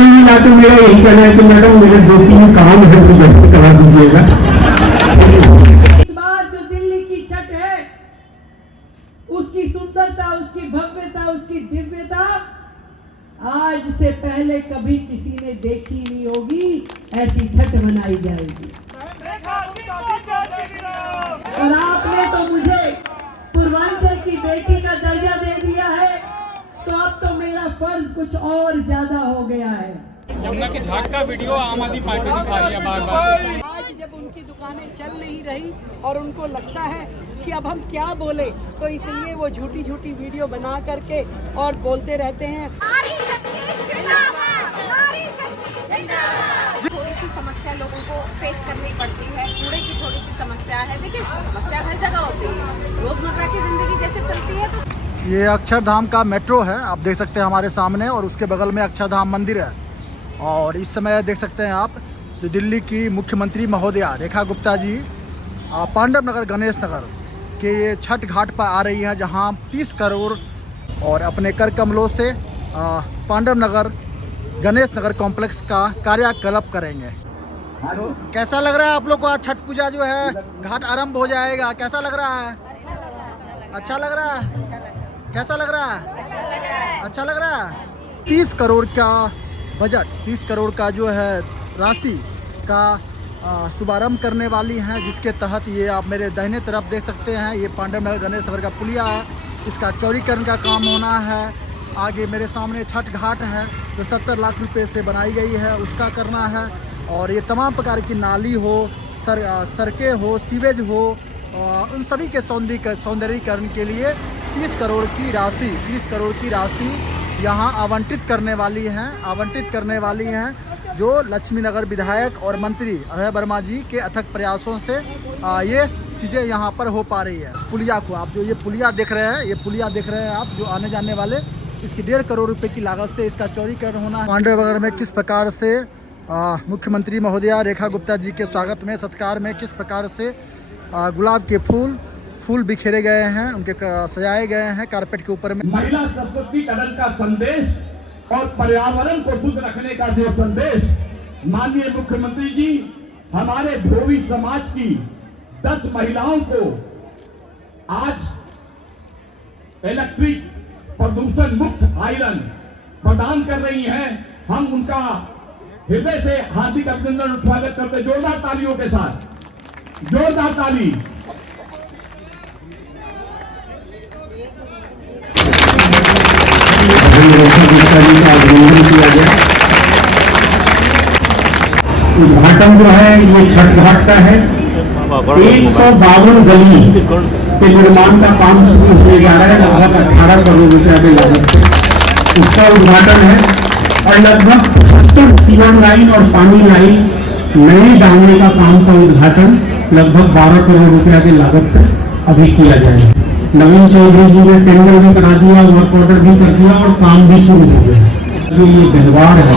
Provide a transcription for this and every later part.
कुल मिला के मेरा यही कहना है कि मैडम मेरे 2-3 काम है वो जल्दी करा दीजिएगा। इस बार जो दिल्ली की छठ है उसकी सुंदरता, उसकी भव्यता, उसकी दिव्यता आज से पहले कभी किसी ने देखी नहीं होगी। ऐसी छठ मनाई जाएगी। और आपने तो मुझे पूर्वांचल की बेटी का दर्जा दे दिया है, तो अब तो मेरा फर्ज कुछ और ज्यादा हो गया है। यमुना की झांक का वीडियो आम आदमी पार्टी दिखा रही है बार बार। आज जब उनकी दुकानें चल नहीं रही और उनको लगता है कि अब हम क्या बोले, तो इसलिए वो झूठी झूठी वीडियो बना करके और बोलते रहते हैं। थोड़ी सी समस्या लोगों को फेस करनी पड़ती है, कूड़े की थोड़ी सी समस्या है। देखिए, समस्या हर जगह होती है, रोजमर्रा की जिंदगी जैसे चलती है। तो ये अक्षरधाम का मेट्रो है, आप देख सकते हैं हमारे सामने, और उसके बगल में अक्षरधाम मंदिर है। और इस समय देख सकते हैं आप जो दिल्ली की मुख्यमंत्री महोदया रेखा गुप्ता जी पांडव नगर गणेश नगर के ये छठ घाट पर आ रही है, जहां 30 करोड़ और अपने कर कमलों से पांडव नगर गणेश नगर कॉम्प्लेक्स का क्रियाकलाप करेंगे। तो कैसा लग रहा है आप लोग को? आज छठ पूजा जो है घाट आरंभ हो जाएगा, कैसा लग रहा है? अच्छा लग रहा है? कैसा लग रहा है? अच्छा लग रहा है। 30 करोड़ का बजट, 30 करोड़ का जो है राशि का शुभारंभ करने वाली हैं, जिसके तहत ये आप मेरे दाहिने तरफ देख सकते हैं, ये पांडव नगर गणेश नगर का पुलिया है, इसका चौड़ीकरण का काम होना है। आगे मेरे सामने छठ घाट है जो 70 लाख रुपए से बनाई गई है, उसका करना है। और ये तमाम प्रकार की नाली हो, सड़कें हो, सीवेज हो, उन सभी के सौंदर्यीकरण के लिए 30 करोड़ की राशि यहाँ आवंटित करने वाली हैं जो लक्ष्मी नगर विधायक और मंत्री अभय वर्मा जी के अथक प्रयासों से ये चीज़ें यहाँ पर हो पा रही है। पुलिया को आप जो ये पुलिया देख रहे हैं आप जो आने जाने वाले, इसकी 1.5 करोड़ रुपए की लागत से इसका चौड़ीकरण होना है। पांडव नगर में किस प्रकार से मुख्यमंत्री महोदया रेखा गुप्ता जी के स्वागत में, सत्कार में किस प्रकार से गुलाब के फूल बिखेरे गए हैं, उनके सजाए गए हैं कारपेट के ऊपर में। महिला सशक्तिकरण का संदेश और पर्यावरण को शुद्ध रखने का जो संदेश माननीय मुख्यमंत्री जी हमारे धोबी समाज की 10 महिलाओं को आज इलेक्ट्रिक प्रदूषण मुक्त आयरन प्रदान कर रही हैं। हम उनका हृदय से हार्दिक अभिनंदन और स्वागत करते, जोरदार तालियों के साथ, जोरदार ताली। उद्घाटन जो है ये छठ घाट का है। 152 गली के निर्माण का काम शुरू किया जा रहा है, लगभग 18 करोड़ रुपया की लागत से उसका उद्घाटन है। और लगभग 70 सीवर लाइन और पानी लाइन नए डालने का काम का उद्घाटन लगभग 12 करोड़ रुपया की लागत से अभी किया जाएगा। नवीन चौधरी जी ने टेंडर भी करा दिया, वर्क ऑर्डर भी कर दिया और काम भी शुरू हो गया। जो ये व्यवहार है,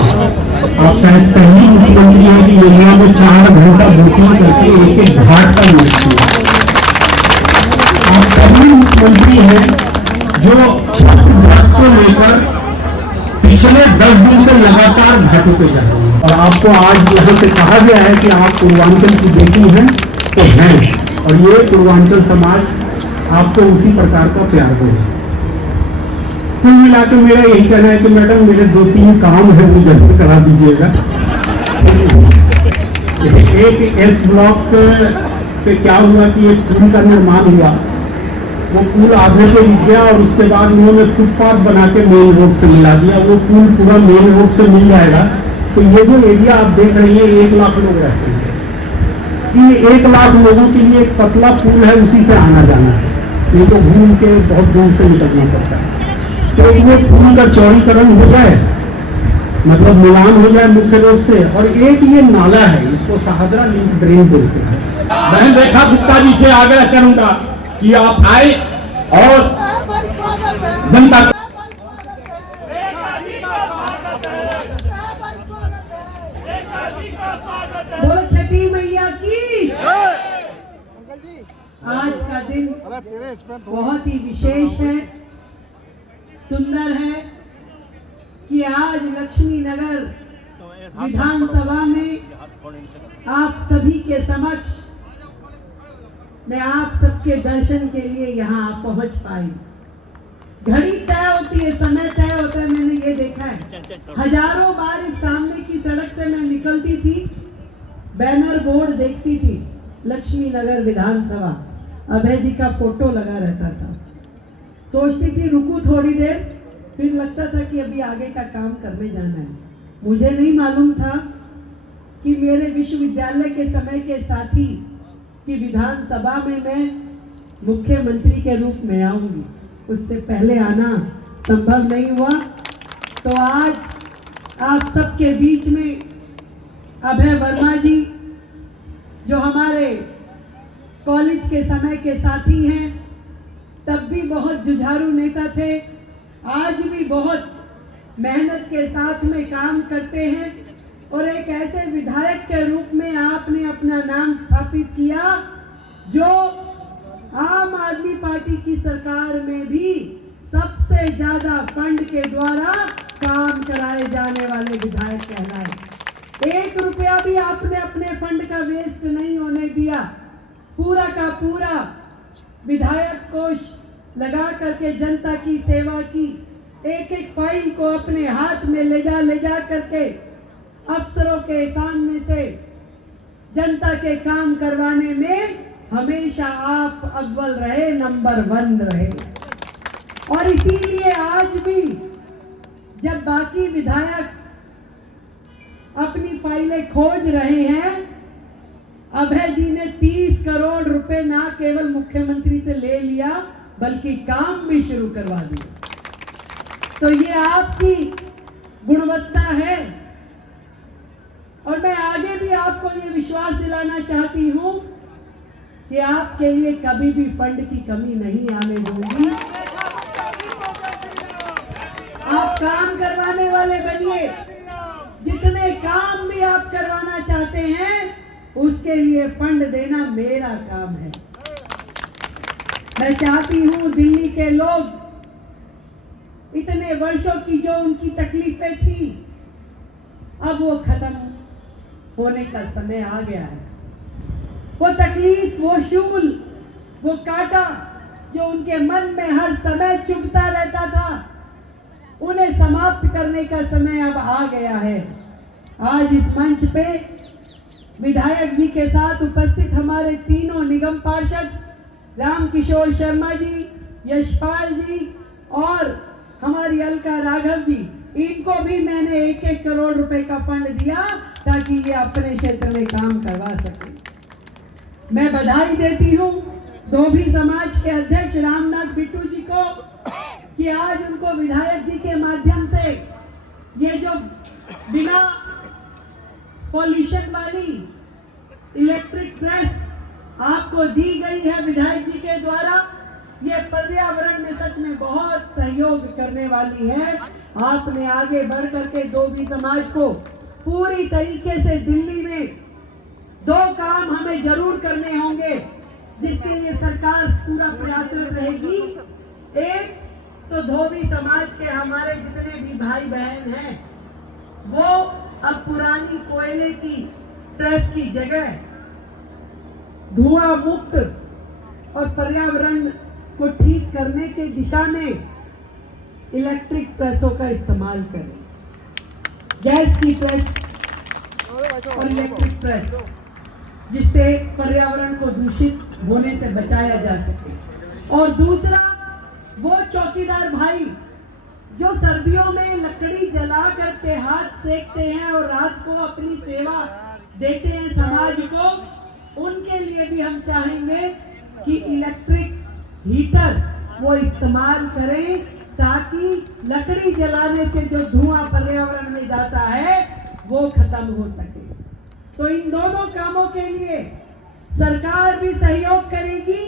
आप शायद पहली मुख्यमंत्री है कि एरिया में 4 घंटा बुकिंग करके एक घाट का यूज किया। आप पहली मुख्यमंत्री हैं जो छठ घाट को लेकर पिछले 10 दिन से लगातार घाटों पे जा रहे हैं। और आपको आज यहाँ से कहा गया है कि आप पूर्वांचल की बेटी हैं तो हैं, और ये पूर्वांचल समाज आपको उसी प्रकार का प्यार देगा। कुल मिला के मेरा यही कहना है कि मैडम मेरे 2-3 काम है वो जल्दी करा दीजिएगा। एक एस ब्लॉक पे क्या हुआ कि एक पुल का निर्माण हुआ, वो पुल आधे पे रुक गया और उसके बाद उन्होंने फुटपाथ बना के मेन रोड से मिला दिया। वो पुल पूरा मेन रोड से मिल जाएगा तो ये जो एरिया आप देख रही है 1 लाख लोग रहते हैं, ये 1 लाख लोगों के लिए एक पतला पुल है, उसी से आना जाना है, नहीं तो घूम के बहुत दूर से निकलना पड़ता है। तो ये पुल का चौड़ीकरण हो जाए, मतलब मिलान हो जाए मुख्य रोड से। और एक ये नाला है, इसको शाहजरा लिंक ड्रेन बोलते हैं। बहन रेखा गुप्ता जी से आग्रह करूंगा कि आप आए और जनता बोलो छठी मैया की। आज का दिन बहुत ही विशेष है, सुंदर है कि आज लक्ष्मी नगर विधानसभा में आप सभी के समक्ष मैं आप सबके दर्शन के लिए यहाँ पहुंच पाई। घड़ी तय होती है, समय तय होता है, मैंने ये देखा है। हजारों बार इस सामने की सड़क से मैं निकलती थी, बैनर बोर्ड देखती थी, लक्ष्मी नगर विधानसभा, अभय जी का फोटो लगा रहता था। सोचती थी रुकूं थोड़ी देर, फिर लगता था कि अभी आगे का काम करने जाना है। मुझे नहीं मालूम था कि मेरे विश्वविद्यालय के समय के साथी की विधानसभा में मैं मुख्यमंत्री के रूप में आऊंगी। उससे पहले आना संभव नहीं हुआ। तो आज आप सबके बीच में अभय वर्मा जी, जो हमारे कॉलेज के समय के साथी हैं, तब भी बहुत जुझारू नेता थे, आज भी बहुत मेहनत के साथ में काम करते हैं और एक ऐसे विधायक के रूप में आपने अपना नाम स्थापित किया जो आम आदमी पार्टी की सरकार में भी सबसे ज्यादा फंड के द्वारा काम कराए जाने वाले विधायक कहलाए। 1 रुपया भी आपने अपने फंड का वेस्ट नहीं होने दिया। पूरा का पूरा विधायक कोष लगा करके जनता की सेवा की। एक एक फाइल को अपने हाथ में ले जा करके अफसरों के सामने से जनता के काम करवाने में हमेशा आप अव्वल रहे, नंबर 1 रहे। और इसीलिए आज भी जब बाकी विधायक अपनी फाइलें खोज रहे हैं, अभय जी ने 30 करोड़ रुपए ना केवल मुख्यमंत्री से ले लिया बल्कि काम भी शुरू करवा दिया। तो ये आपकी गुणवत्ता है और मैं आगे भी आपको ये विश्वास दिलाना चाहती हूं कि आपके लिए कभी भी फंड की कमी नहीं आने दूंगी। आप काम करवाने वाले बनिए। जितने काम भी आप करवाना चाहते हैं उसके लिए फंड देना मेरा काम है। मैं चाहती हूं दिल्ली के लोग, इतने वर्षों की जो उनकी तकलीफें थी, अब वो खत्म होने का समय आ गया है। वो तकलीफ, वो शूल, वो कांटा जो उनके मन में हर समय चुभता रहता था, उन्हें समाप्त करने का समय अब आ गया है। आज इस मंच पे विधायक जी के साथ उपस्थित हमारे तीनों निगम पार्षद रामकिशोर शर्मा जी, यशपाल जी और हमारी अलका राघव जी, इनको भी मैंने 1-1 करोड़ रुपए का फंड दिया ताकि ये अपने क्षेत्र में काम करवा सके। मैं बधाई देती हूँ धोबी समाज के अध्यक्ष रामनाथ बिट्टू जी को कि आज उनको विधायक जी के माध्यम से ये जो बिना पॉल्यूशन वाली इलेक्ट्रिक प्रेस आपको दी गई है विधायक जी के द्वारा, ये पर्यावरण में सच में बहुत सहयोग करने वाली है। आपने आगे बढ़ करके धोबी समाज को पूरी तरीके से दिल्ली में 2 काम हमें जरूर करने होंगे जिसके लिए सरकार पूरा प्रयासरत रहेगी। एक तो धोबी समाज के हमारे जितने भी भाई बहन हैं वो अब पुरानी कोयले की प्रेस की जगह धुआं मुक्त और पर्यावरण को ठीक करने के दिशा में इलेक्ट्रिक प्रेसों का इस्तेमाल करें। गैस की प्रेस और इलेक्ट्रिक प्रेस, जिससे पर्यावरण को दूषित होने से बचाया जा सके। और दूसरा, वो चौकीदार भाई जो सर्दियों में लकड़ी जला करके हाथ सेकते हैं और रात को अपनी सेवा देते हैं समाज को, उनके लिए भी हम चाहेंगे कि इलेक्ट्रिक हीटर वो इस्तेमाल करें ताकि लकड़ी जलाने से जो धुआं पर्यावरण में जाता है वो खत्म हो सके। तो इन दोनों कामों के लिए सरकार भी सहयोग करेगी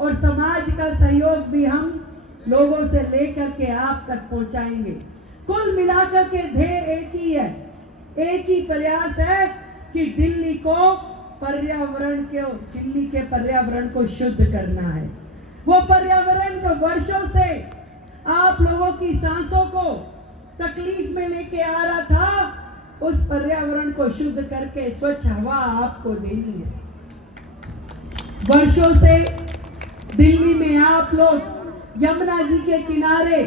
और समाज का सहयोग भी हम लोगों से लेकर के आप तक पहुंचाएंगे। कुल मिलाकर के ध्येय एक ही है, एक ही प्रयास है कि दिल्ली के पर्यावरण को शुद्ध करना है। वो पर्यावरण जो वर्षों से आप लोगों की सांसों को तकलीफ में लेके आ रहा था, उस पर्यावरण को शुद्ध करके स्वच्छ हवा आपको देनी है। वर्षों से दिल्ली में आप लोग यमुना जी के किनारे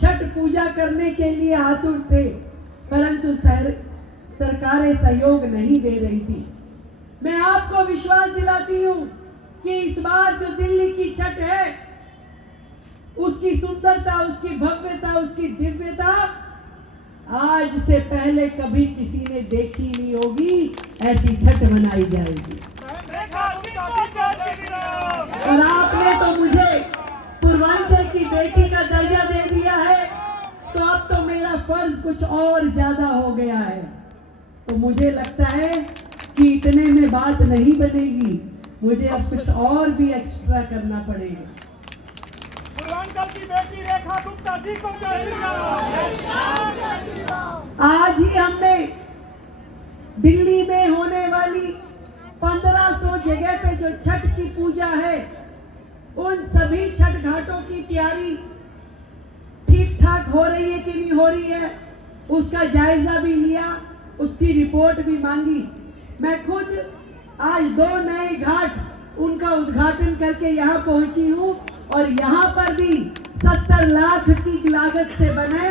छठ पूजा करने के लिए आतुर थे, परंतु सरकारें सहयोग नहीं दे रही थी। मैं आपको विश्वास दिलाती हूँ कि इस बार जो दिल्ली की छठ है, उसकी सुंदरता, उसकी भव्यता, उसकी दिव्यता आज से पहले कभी किसी ने देखी नहीं होगी। ऐसी छठ मनाई जाएगी। और आपने तो मुझे पूर्वांचल की बेटी का दर्जा दे दिया है, तो अब तो मेरा फर्ज कुछ और ज्यादा हो गया है। तो मुझे लगता है कि इतने में बात नहीं बनेगी, मुझे अब कुछ और भी एक्स्ट्रा करना पड़ेगा। पूर्वांचल की बेटी रेखा गुप्ता जी को जय श्री राम। आज ही हमने दिल्ली में होने वाली 1500 जगह पे जो छठ की पूजा है, उन सभी छठ घाटों की तैयारी ठीक ठाक हो रही है कि नहीं हो रही है, उसका जायजा भी लिया, उसकी रिपोर्ट भी मांगी। मैं खुद आज 2 नए घाट उनका उद्घाटन करके यहाँ पहुंची हूँ, और यहाँ पर भी 70 लाख की लागत से बना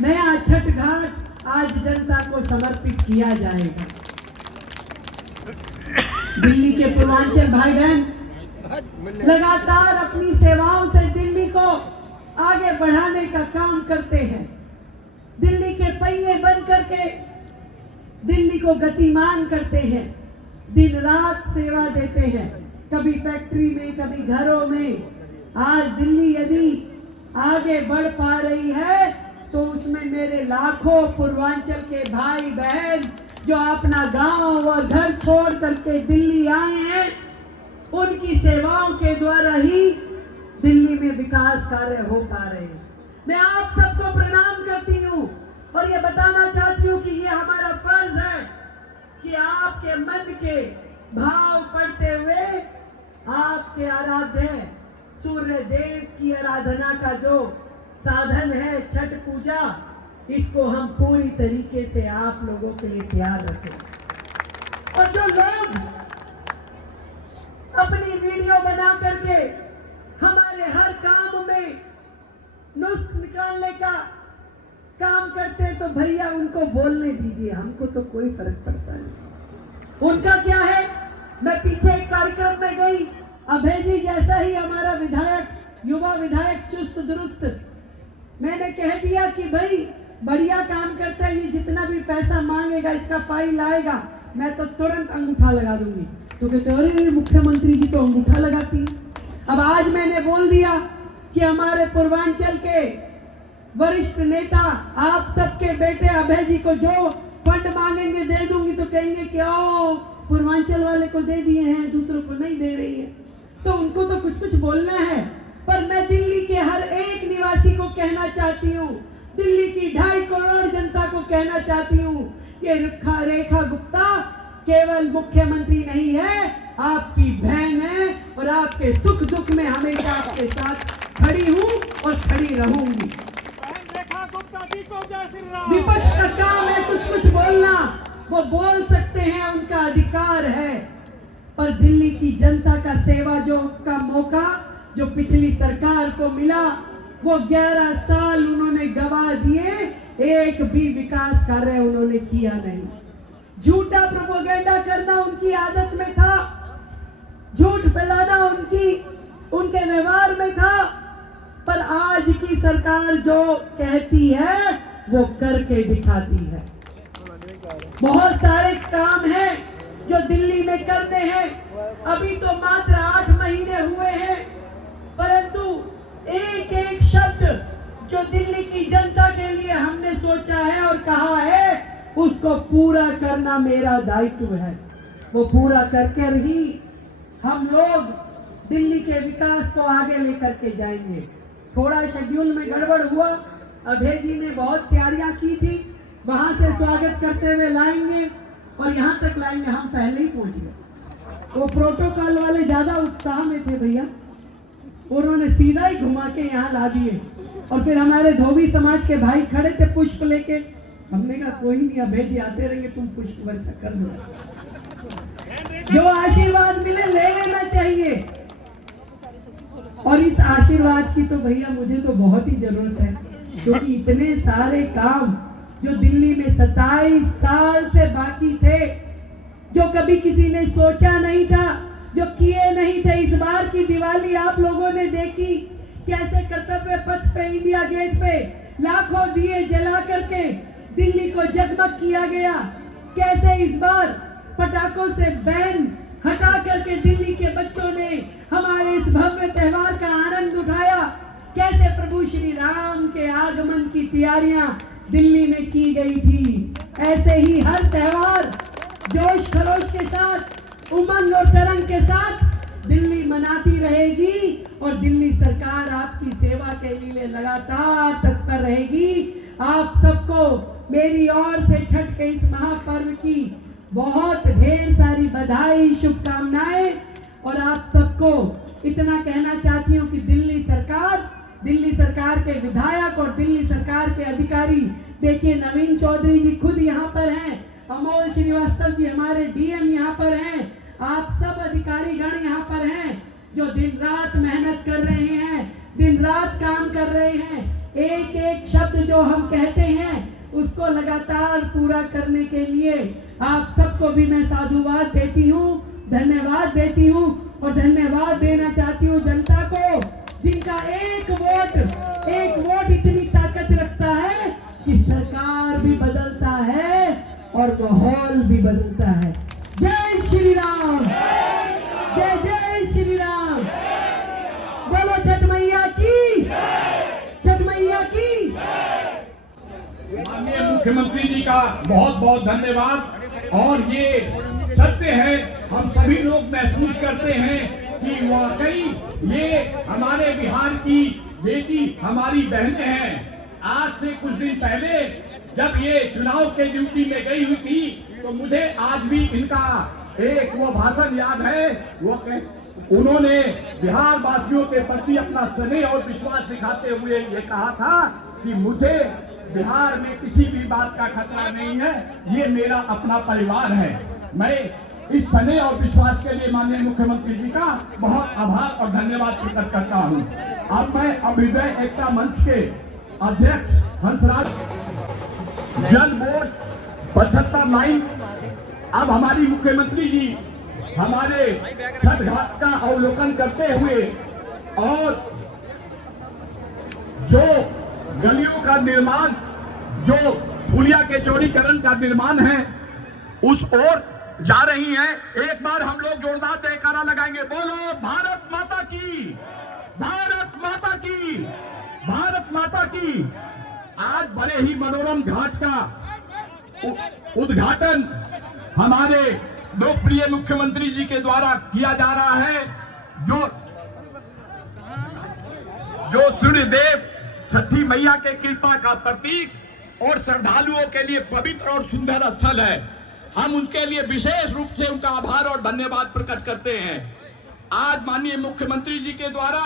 नया छठ घाट आज जनता को समर्पित किया जाएगा। दिल्ली के पूर्वांचल भाई बहन लगातार अपनी सेवाओं से दिल्ली को आगे बढ़ाने का काम करते हैं। दिल्ली के पहिए बन करके दिल्ली को गतिमान करते हैं, दिन रात सेवा देते हैं, कभी फैक्ट्री में, कभी घरों में। आज दिल्ली यदि आगे बढ़ पा रही है तो उसमें मेरे लाखों पूर्वांचल के भाई बहन जो अपना गांव और घर छोड़ करके दिल्ली आए हैं, उनकी सेवाओं के द्वारा ही दिल्ली में विकास कार्य हो पा रहे हैं। मैं आप सबको प्रणाम करती हूँ और ये बताना चाहती हूँ कि ये हमारा फर्ज है कि आपके मन के भाव पढ़ते हुए आपके आराध्य सूर्य देव की आराधना का जो साधन है छठ पूजा, इसको हम पूरी तरीके से आप लोगों के लिए तैयार रखें। और जो लोग अपनी वीडियो बना करके हमारे हर काम में नुस्ख निकालने का काम करते हैं, तो भैया उनको बोलने दीजिए, हमको तो कोई फर्क पड़ता नहीं। उनका क्या है, मैं पीछे एक कार्यक्रम में गई, अभय जी जैसा ही हमारा विधायक, युवा विधायक चुस्त दुरुस्त, मैंने कह दिया कि भाई बढ़िया काम करता है, ये जितना भी पैसा मांगेगा इसका फाइल आएगा, मैं तो तुरंत अंगूठा लगा दूंगी। तो कहते अरे मुख्यमंत्री जी तो अंगूठा लगाती। अब आज मैंने बोल दिया कि हमारे पूर्वांचल के वरिष्ठ नेता आप सबके बेटे अभय जी को जो फंड मांगेंगे दे दूंगी, तो कहेंगे कि ओ पूर्वांचल वाले को दे दिए हैं, दूसरों को नहीं दे रही है। तो उनको तो कुछ कुछ बोलना है, पर मैं दिल्ली के हर एक निवासी को कहना चाहती हूँ, दिल्ली की 2.5 करोड़ जनता को कहना चाहती हूँ कि रेखा गुप्ता केवल मुख्यमंत्री नहीं है, आपकी बहन है, और आपके सुख दुख में हमेशा आपके साथ खड़ी हूँ और खड़ी रहूंगी। रेखा गुप्ता जी को जय श्री राम। विपक्ष का काम है कुछ कुछ बोलना, वो बोल सकते हैं, उनका अधिकार है, पर दिल्ली की जनता का सेवा जो का मौका जो पिछली सरकार को मिला, वो 11 साल उन्होंने गवा दिए, एक भी विकास कार्य उन्होंने किया नहीं। झूठा प्रोपेगेंडा करना उनकी आदत में था, झूठ फैलाना उनके व्यवहार में था, पर आज की सरकार जो कहती है वो करके दिखाती है। बहुत सारे काम हैं जो दिल्ली में करने हैं, अभी तो मात्र 8 महीने हुए हैं, परंतु एक एक शब्द जो दिल्ली की जनता के लिए हमने सोचा है और कहा है, उसको पूरा करना मेरा दायित्व है। वो पूरा करके ही हम लोग दिल्ली के विकास को आगे लेकर के जाएंगे। थोड़ा शेड्यूल में गड़बड़ हुआ, अभय जी ने बहुत तैयारियां की थी, वहां से स्वागत करते हुए लाएंगे और यहाँ तक लाएंगे, हम पहले ही पहुंच गए। वो प्रोटोकॉल वाले ज्यादा उत्साह में थे भैया, उन्होंने सीधा ही घुमा के यहाँ ला दिए, और फिर हमारे धोबी समाज के भाई खड़े थे पुष्प लेके, हमने कहा कोई नहीं, अभय जी आते रहेंगे, तुम पुष्प वर्षा कर दो। जो आशीर्वाद मिले ले लेना चाहिए। और इस आशीर्वाद की तो भैया मुझे तो बहुत ही जरूरत है, क्योंकि इतने सारे काम जो दिल्ली में 27 साल से बाकी थे, जो कभी किसी ने सोचा नहीं था, जो किए नहीं थे, इस बार की दिवाली आप लोगों ने देखी कैसे कर्तव्य पथ पे, इंडिया गेट पे लाखों दिए जला करके दिल्ली को जगमग किया गया। कैसे इस बार पटाखों से बैन हटा करके दिल्ली के बच्चों ने हमारे इस भव्य त्योहार का आनंद उठाया। कैसे प्रभु श्री राम के आगमन की तैयारियां दिल्ली में की गई थी। ऐसे ही हर त्योहार जोश खरोश के साथ, उमंग और तरंग के साथ दिल्ली मनाती रहेगी और दिल्ली सरकार आपकी सेवा के लिए लगातार तत्पर रहेगी। आप सबको मेरी ओर से छठ के इस महापर्व की बहुत ढेर सारी बधाई, शुभकामनाएं। और आप सबको इतना कहना चाहती हूँ कि दिल्ली सरकार के विधायक और दिल्ली सरकार के अधिकारी, देखिए नवीन चौधरी जी खुद यहाँ पर हैं, अमोल श्रीवास्तव जी हमारे डीएम यहाँ पर हैं, आप सब अधिकारी गण यहाँ पर हैं जो दिन रात मेहनत कर रहे हैं, दिन रात काम कर रहे हैं। एक एक शब्द जो हम कहते हैं उसको लगातार पूरा करने के लिए आप सबको भी मैं साधुवाद देती हूँ, धन्यवाद देती हूँ। और धन्यवाद देना चाहती हूँ जनता को, जिनका एक वोट इतनी ताकत रखता है कि सरकार भी बदलता है और माहौल भी बदलता है। जय श्री राम, जय जय श्री राम। बोलो छठ मैया की, छठ मैया की। माननीय मुख्यमंत्री जी का बहुत बहुत धन्यवाद। और ये सत्य है, हम सभी लोग महसूस करते हैं कि वाकई ये हमारे बिहार की बेटी, हमारी बहनें हैं। आज से कुछ दिन पहले जब ये चुनाव के ड्यूटी में गई हुई थी तो मुझे आज भी इनका एक वो भाषण याद है। उन्होंने बिहार वासियों के प्रति अपना स्नेह और विश्वास दिखाते हुए ये कहा था कि मुझे बिहार में किसी भी बात का खतरा नहीं है, ये मेरा अपना परिवार है। मैं इस स्नेह और विश्वास के लिए माननीय मुख्यमंत्री जी का बहुत आभार और धन्यवाद प्रकट करता हूँ। अब मैं अभ्युदय एकता मंच के अध्यक्ष हंसराज, जल बोर्ड 75 लाइन, अब हमारी मुख्यमंत्री जी हमारे छठ घाट का अवलोकन करते हुए और जो गलियों का निर्माण, जो पुलिया के चौड़ीकरण का निर्माण है, उस ओर जा रही हैं। एक बार हम लोग जोरदार जयकारा लगाएंगे, बोलो भारत माता की, भारत माता की, भारत माता की। आज बड़े ही मनोरम घाट का उद्घाटन हमारे लोकप्रिय मुख्यमंत्री जी के द्वारा किया जा रहा है। जो सूर्यदेव छठी मैया के कृपा का प्रतीक और श्रद्धालुओं के लिए पवित्र और सुंदर स्थल है। हम उनके लिए विशेष रूप से उनका आभार और धन्यवाद प्रकट करते हैं। आज माननीय मुख्यमंत्री जी के द्वारा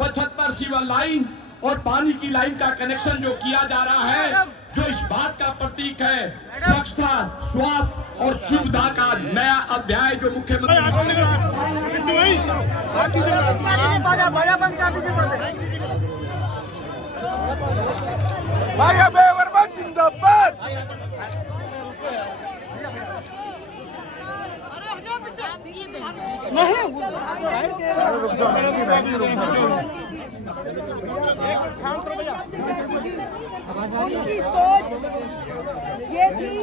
75 सीवर लाइन और पानी की लाइन का कनेक्शन जो किया जा रहा है, जो इस बात का प्रतीक है स्वच्छता, स्वास्थ्य और सुविधा का नया अध्याय जो मुख्यमंत्री भाई अबे वर्मा जिंदाबाद। उनकी सोच ये थी,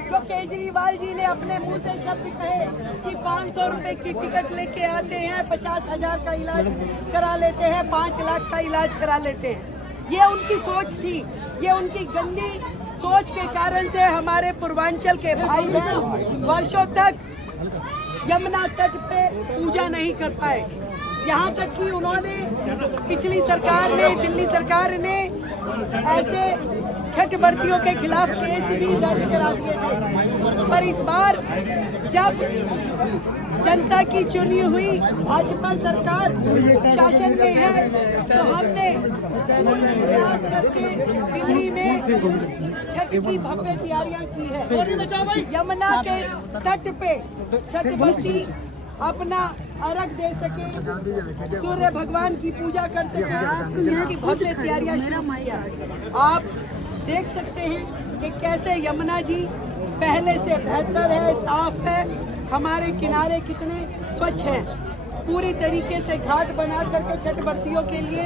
जो केजरीवाल जी ने अपने मुंह से शब्द कहे कि 500 रुपए की टिकट लेके आते हैं, 50,000 का इलाज करा लेते हैं, 5 लाख का इलाज करा लेते हैं। ये उनकी सोच थी। ये उनकी गंदी सोच के कारण से हमारे पूर्वांचल के भाई बहन वर्षों तक यमुना तट पे पूजा नहीं कर पाए। यहाँ तक कि उन्होंने पिछली सरकार ने, दिल्ली सरकार ने ऐसे छठ व्रतियों के खिलाफ केस भी दर्ज करा दिए थे। पर इस बार जब जनता की चुनी हुई भाजपा सरकार शासन में है, तो हमने प्रयास करके दिल्ली में छठ की भव्य तैयारियां की है। यमुना के तट पे छठ व्रती अपना अर्घ दे सके, सूर्य भगवान की पूजा कर सके, इसकी भव्य तैयारियां शुरू की है। आप देख सकते हैं कि कैसे यमुना जी पहले से बेहतर है, साफ है। हमारे किनारे कितने स्वच्छ हैं। पूरी तरीके से घाट बना करके छठ व्रतियों के लिए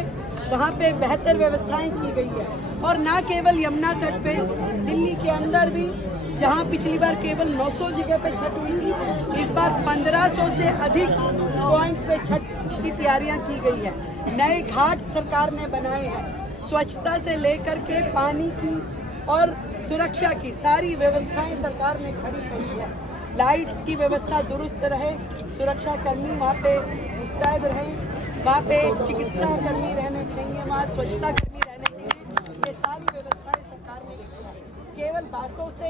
वहाँ पे बेहतर व्यवस्थाएं की गई है। और ना केवल यमुना तट पे, दिल्ली के अंदर भी जहाँ पिछली बार केवल 900 जगह पे छठ हुई थी, इस बार 1500 से अधिक पॉइंट्स पे छठ की तैयारियां की गई है। नए घाट सरकार ने बनाए हैं। स्वच्छता से लेकर के पानी की और सुरक्षा की सारी व्यवस्थाएं सरकार ने खड़ी करी है। लाइट की व्यवस्था दुरुस्त रहे, सुरक्षा कर्मी वहाँ पे मुस्तैद रहें, वहाँ पे चिकित्सा कर्मी रहने चाहिए, वहाँ स्वच्छता कर्मी रहने चाहिए। ये सारी व्यवस्थाएं सरकार ने की है। केवल बातों से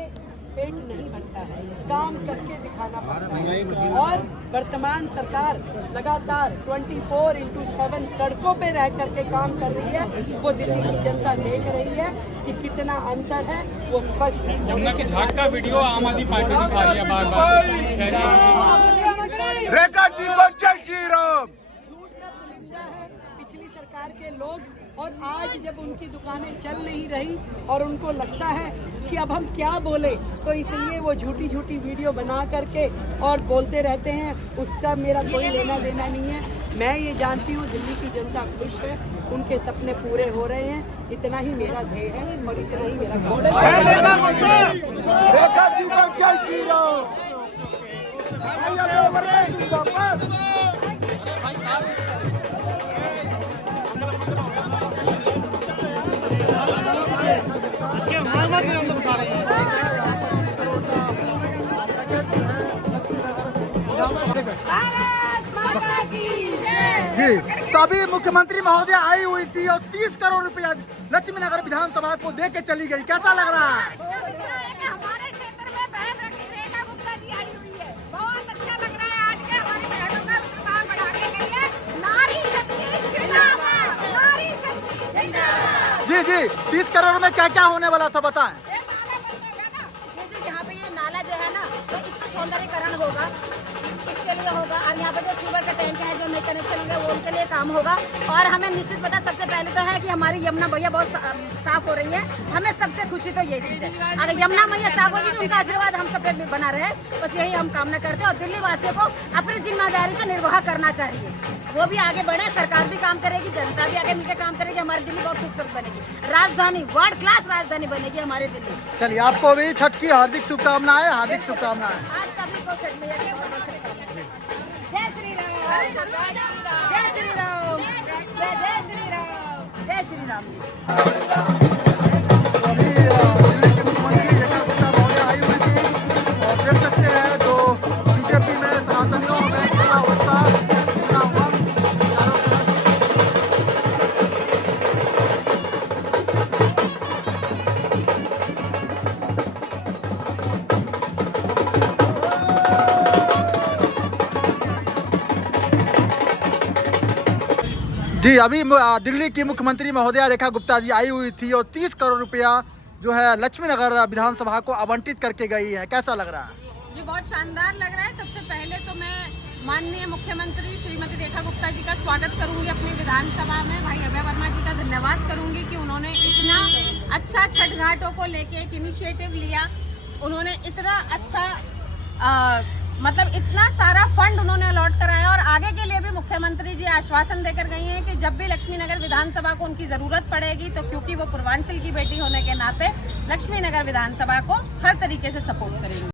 पेट नहीं भरता है, काम करके दिखाना पड़ता है। और वर्तमान सरकार लगातार 24/7 सड़कों पे रह करके काम कर रही है। वो दिल्ली की जनता देख रही है कि कितना अंतर है, वो स्पष्ट है। यमुना की झांक का वीडियो आम आदमी पार्टी दिखा रही है बार-बार। रेखा जी को जय श्री राम। झूठ का पुलिंदा है पिछली सरकार के लोग। और आज जब उनकी दुकानें चल नहीं रही और उनको लगता है कि अब हम क्या बोले, तो इसलिए वो झूठी झूठी वीडियो बना करके और बोलते रहते हैं। उसका मेरा कोई लेना देना नहीं है। मैं ये जानती हूँ दिल्ली की जनता खुश है, उनके सपने पूरे हो रहे हैं। इतना ही मेरा ध्येय है और इतना ही मेरा रेखा जी को जय श्री राम। जिंदाबाद। जी, तो अभी मुख्यमंत्री महोदय आई हुई थी और 30 करोड़ रुपया लक्ष्मी नगर विधानसभा को दे के चली गई। कैसा लग रहा है? हमारे क्षेत्र में बहन रेखा गुप्ता जी आई हुई है, बहुत अच्छा लग रहा है। आज के हमारी बहनों का उत्साह बढ़ाने के लिए नारी शक्ति जिंदाबाद, नारी शक्ति जिंदाबाद। जी जी, 30 करोड़ में क्या क्या होने वाला था बताएं। ये नाला बनेगा ना, ये जो यहाँ पे ये नाला जो है ना, तो इसका सौंदर्यीकरण होगा, इसके लिए होगा। और यहाँ पे जो सीवर का टैंक है, जो नए कनेक्शन होंगे, वो उनके लिए काम होगा। और हमें निश्चित पता सबसे पहले तो है कि हमारी यमुना मैया बहुत साफ हो रही है। हमें सबसे खुशी तो ये चीज़ है। अगर यमुना मैया साफ होगी तो उनका आशीर्वाद हम सब पे भी बना रहे, बस यही हम कामना करते हैं। और दिल्ली वासियों को अपनी जिम्मेदारी का निर्वाह करना चाहिए। वो भी आगे बढ़े, सरकार भी काम करेगी, जनता भी आगे मिलकर काम करेगी। हमारी दिल्ली बहुत खूबसूरत बनेगी, राजधानी, वर्ल्ड क्लास राजधानी बनेगी हमारी दिल्ली। चलिए, आपको भी छठ की हार्दिक शुभकामनाएं, हार्दिक शुभकामनाएं। आज सभी को छठ मैया की बहुत बहुत शुभकामनाएं। जय श्री राम, जय श्री राम, जय श्री राम, जय श्री राम जी। अभी दिल्ली के मुख्यमंत्री रेखा गुप्ता महोदय आई हुई थी और देख सकते हैं तो बीजेपी में सनातनियों में पूरा उत्साह, पूरा उमंग चारों तरफ। जी, अभी दिल्ली की मुख्यमंत्री महोदया रेखा गुप्ता जी आई हुई थी और 30 करोड़ रुपया जो है लक्ष्मी नगर विधानसभा को आवंटित करके गई है। कैसा लग रहा है? जी, बहुत शानदार लग रहा है। सबसे पहले तो मैं माननीय मुख्यमंत्री श्रीमती रेखा गुप्ता जी का स्वागत करूंगी अपनी विधानसभा में। भाई अभय वर्मा जी का धन्यवाद करूंगी कि उन्होंने इतना अच्छा छठ घाटों को लेके एक इनिशिएटिव लिया। उन्होंने इतना अच्छा मतलब इतना सारा फंड उन्होंने अलॉट कराया। और आगे के लिए भी मुख्यमंत्री जी आश्वासन देकर गई हैं कि जब भी लक्ष्मी नगर विधानसभा को उनकी ज़रूरत पड़ेगी, तो क्योंकि वो पूर्वांचल की बेटी होने के नाते लक्ष्मी नगर विधानसभा को हर तरीके से सपोर्ट करेंगी।